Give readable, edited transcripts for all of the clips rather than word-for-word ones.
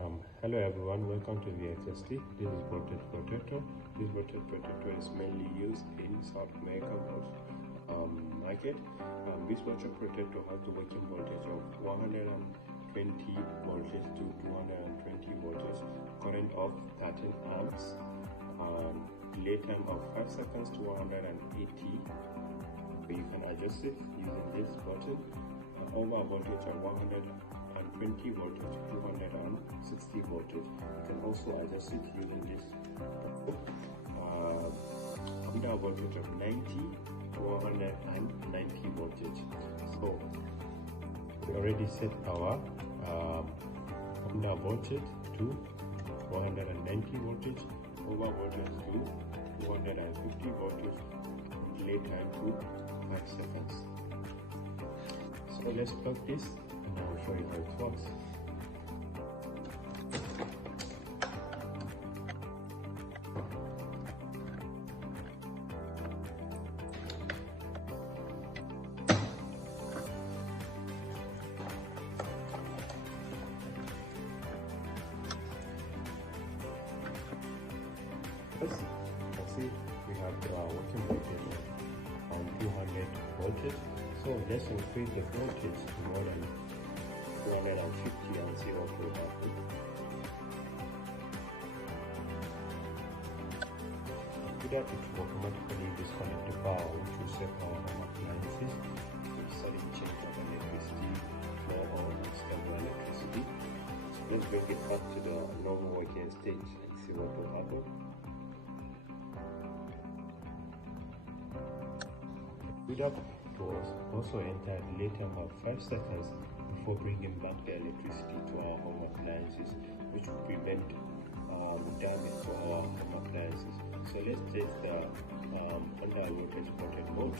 Hello everyone, welcome to VXST. This is voltage protector. This voltage protector is mainly used in South America market. This voltage protector has the working voltage of 120 voltage to 220 voltage, current of 13 amps, delay time of 5 seconds to 180. You can adjust it using this button. Over voltage of 120 voltage, 260 voltage. You can also adjust it using this under voltage of 90 to 190 voltage. So we already set our under voltage to 190 voltage, over voltage to 250 voltage, delay time to 5 seconds. So let's plug this and I will show you how it works. First, you can see we have working voltage on 200 voltage. So let's increase the voltage to more than 250 and see what will happen. After that, it will automatically disconnect the power, which will set our home appliances to sudden change of electricity flow or stable electricity. So let's bring it back to the normal working stage and see what will happen. Speed up was also enter delay time of 5 seconds before bringing back the electricity to our home appliances, which will prevent damage to our home appliances. So let's test the under voltage protect mode.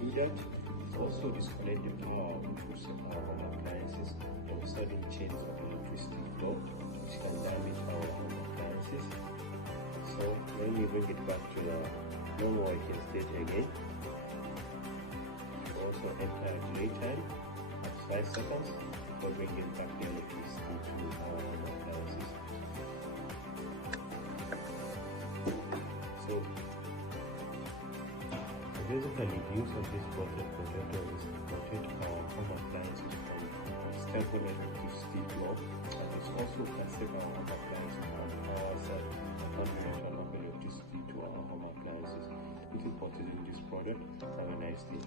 In that, also disconnect the power which will set our home appliances and sudden change of electricity flow, which can damage our home appliances. So when you bring it back to the normal working state again, you also enter delay time at 5 seconds for bringing back the electricity to our home appliances. So basically, the use of this voltage protector is to protect our home appliances from unstable electricity flow, and it's also can save our home appliances from termination of electricity to our home appliances. If you purchase this product, have a nice day.